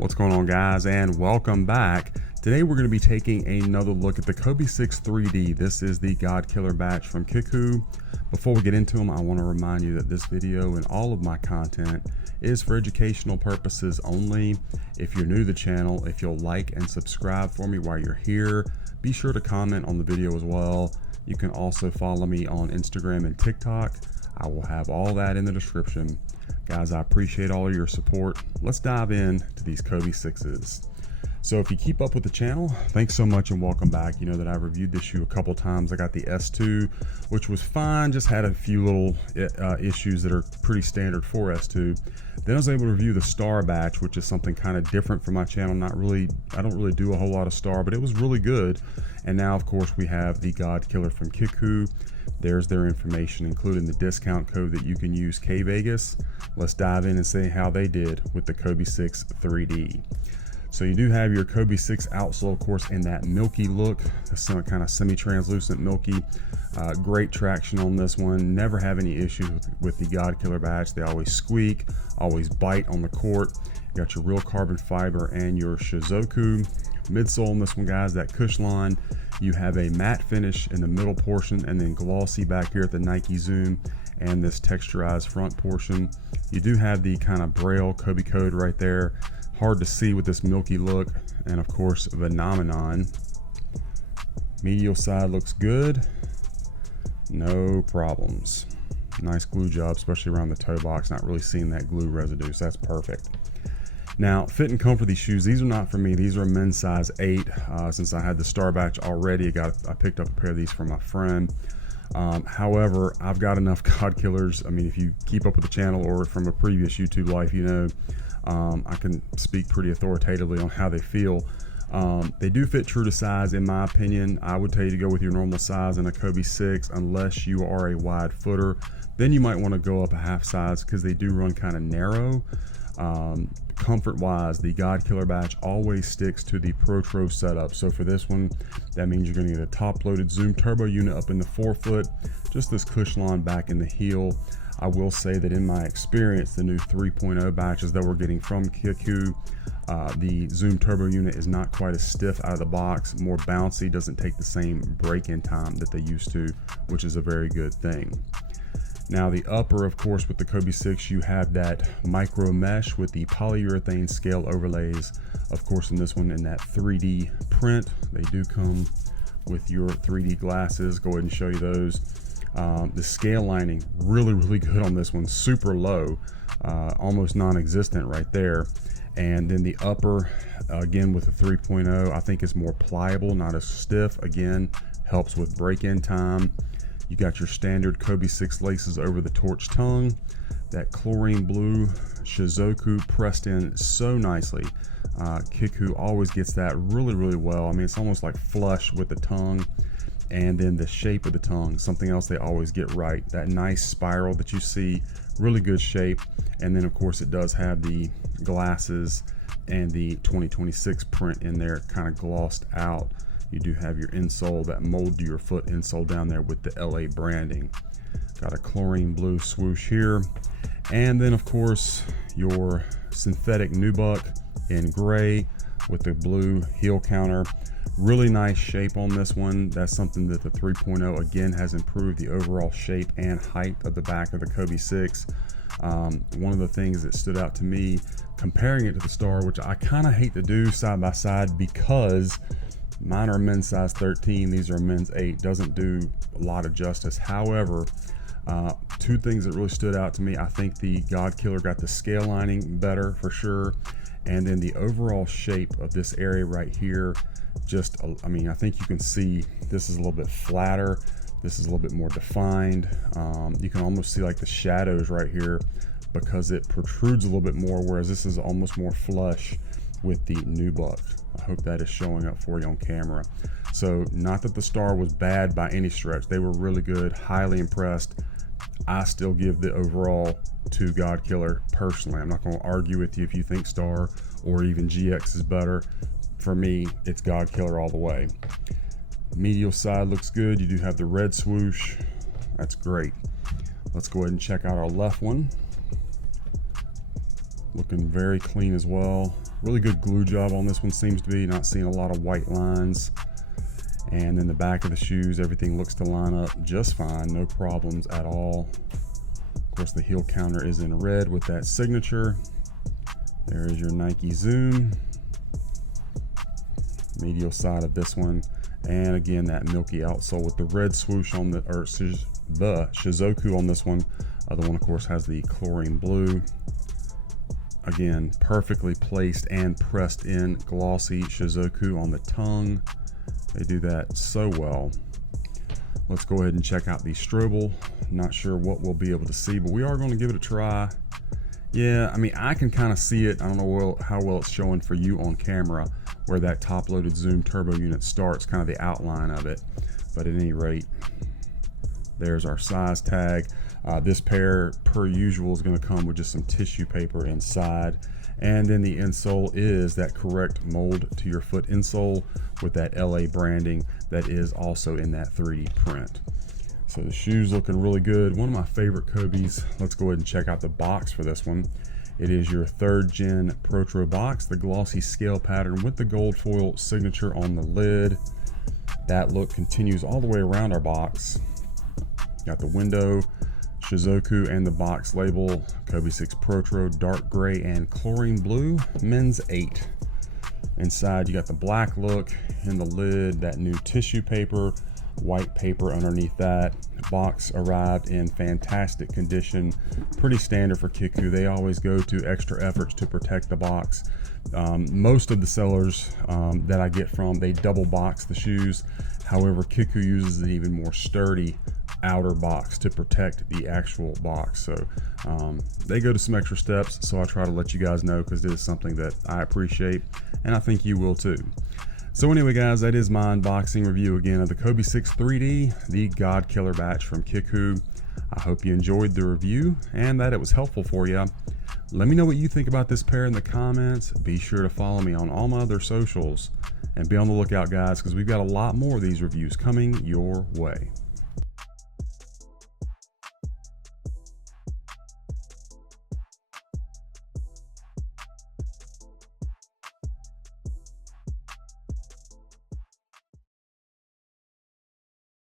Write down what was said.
What's going on, guys, and welcome back. Today we're going to be taking another look at the kvegaskickz 3D. This is the God Killer batch from Kickwho. Before we get into them, I want to remind you that this video and all of my content is for educational purposes only. If you're new to the channel, if you'll like and subscribe for me while you're here, be sure to comment on the video as well. You can also follow me on Instagram and TikTok. I will have all that in the description. Guys, I appreciate all of your support. Let's dive in to these kvegaskickz. So if you keep up with the channel, thanks so much and welcome back. You know that I reviewed this shoe a couple times. I got the S2, which was fine, just had a few little issues that are pretty standard for S2. Then I was able to review the Star batch, which is something kind of different for my channel. I don't really do a whole lot of Star, but it was really good. And now, of course, we have the God Killer from Kickwho. There's their information, including the discount code that you can use, kvegas. Let's dive in and see how they did with the kvegaskickz 3D. So you do have your kvegaskickz outsole, of course, in that milky look, some kind of semi-translucent milky. Great traction on this one. Never have any issues with the God Killer batch. They always squeak, always bite on the court. You got your real carbon fiber and your shizuoku. Midsole on this one, guys, that Cushlon. You have a matte finish in the middle portion and then glossy back here at the Nike Zoom and this texturized front portion. You do have the kind of Braille Kobe code right there. Hard to see with this milky look. And of course, Phenomenon. Medial side looks good. No problems. Nice glue job, especially around the toe box. Not really seeing that glue residue, so that's perfect. Now, fit and comfort of these shoes, these are not for me. These are men's size 8. Since I had the Star batch already, I picked up a pair of these from my friend. However, I've got enough God Killers. I mean, if you keep up with the channel or from a previous YouTube life, you know, I can speak pretty authoritatively on how they feel. They do fit true to size, in my opinion. I would tell you to go with your normal size in a kvegaskickz unless you are a wide footer. Then you might want to go up a half size because they do run kind of narrow. Comfort wise, the God Killer batch always sticks to the Protro setup. So for this one, that means you're going to get a top loaded Zoom turbo unit up in the forefoot, just this Cushlon back in the heel. I will say that in my experience, the new 3.0 batches that we're getting from Kickwho, the Zoom turbo unit is not quite as stiff out of the box, more bouncy, doesn't take the same break-in time that they used to, which is a very good thing. Now the upper, of course, with the kvegaskickz, you have that micro mesh with the polyurethane scale overlays. Of course, in this one, in that 3D print, they do come with your 3D glasses. Go ahead and show you those. The scale lining, really good on this one, super low, almost non-existent right there. And then the upper, again with the 3.0, I think is more pliable, not as stiff. Again, helps with break-in time. You got your standard kvegaskickz laces over the torch tongue. That chlorine blue shizuoku pressed in so nicely. Kickwho always gets that really well. I mean, it's almost like flush with the tongue. And then the shape of the tongue, something else they always get right. That nice spiral that you see, really good shape. And then of course it does have the glasses and the 2026 print in there, kind of glossed out. You do have your insole, that mold to your foot insole down there with the LA branding. Got a chlorine blue swoosh here. And then of course your synthetic nubuck in gray with the blue heel counter. Really nice shape on this one. That's something that the 3.0 again has improved the overall shape and height of the back of the kvegaskickz. One of the things that stood out to me comparing it to the Star, which I kind of hate to do side by side because mine are men's size 13, these are men's 8, doesn't do a lot of justice. However, two things that really stood out to me, I think the God Killer got the scale lining better for sure, and then the overall shape of this area right here, just, I mean, I think you can see this is a little bit flatter, this is a little bit more defined. You can almost see like the shadows right here because it protrudes a little bit more, whereas this is almost more flush with the nubuck. I hope that is showing up for you on camera. So not that the Star was bad by any stretch. They were really good, highly impressed. I still give the overall to God Killer personally. I'm not going to argue with you if you think Star or even GX is better. For me, it's God Killer all the way. Medial side looks good. You do have the red swoosh. That's great. Let's go ahead and check out our left one. Looking very clean as well. Really good glue job on this one, seems to be. Not seeing a lot of white lines. And then the back of the shoes, everything looks to line up just fine, no problems at all. Of course, the heel counter is in red with that signature. There is your Nike Zoom. Medial side of this one. And again, that milky outsole with the red swoosh on the Shizuku on this one. The one, of course, has the chlorine blue. Again, perfectly placed and pressed in glossy Shizuku on the tongue. They do that so well. Let's go ahead and check out the Strobel. Not sure what we'll be able to see, but we are going to give it a try. Yeah, I mean, I can kind of see it. I don't know how well it's showing for you on camera, where that top-loaded Zoom turbo unit starts, kind of the outline of it. But at any rate, there's our size tag. This pair, per usual, is going to come with just some tissue paper inside. And then the insole is that correct mold to your foot insole with that LA branding that is also in that 3D print. So the shoes looking really good. One of my favorite Kobes. Let's go ahead and check out the box for this one. It is your 3rd gen Protro box, the glossy scale pattern with the gold foil signature on the lid. That look continues all the way around our box. Got the window, Shizuku, and the box label, Kobe 6 Protro, dark gray and chlorine blue, men's 8. Inside you got the black look in the lid, that new tissue paper, white paper underneath that. The box arrived in fantastic condition, pretty standard for Kickwho. They always go to extra efforts to protect the box. Most of the sellers that I get from, they double box the shoes. However, Kickwho uses an even more sturdy outer box to protect the actual box. So they go to some extra steps, so I try to let you guys know because it is something that I appreciate, and I think you will too. So anyway, guys, that is my unboxing review again of the Kobe 6 3D, the God Killer batch from Kickwho. I hope you enjoyed the review and that it was helpful for you. Let me know what you think about this pair in the comments. Be sure to follow me on all my other socials and be on the lookout, guys, because we've got a lot more of these reviews coming your way.